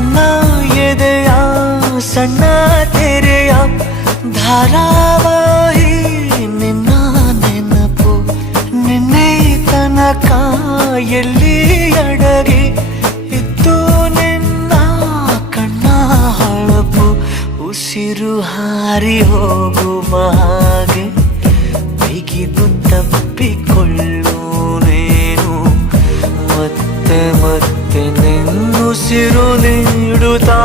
ನನ್ನ ಎದೆಯ ಸಣ್ಣ ತೆರೆಯ ಧಾರಾವಾಹಿ ನಿನ್ನ ನೆನಪು ನಿನ್ನೆ ತನಕ ಎಲ್ಲಿ ಅಡಗಿ ಇತ್ತು ನಿನ್ನ ಕಣ್ಣ ಹೊಳಪು ಉಸಿರು ಹಾರಿ ಹೋಗುವ ಹಾಗೆ ಬಿಗಿದು ತಪ್ಪಿಕೊಳ್ಳು ನೀನು ಮತ್ತೆ ಮತ್ತೆ ನಿನ್ನುಸಿರು ನೀಡುತ್ತಾ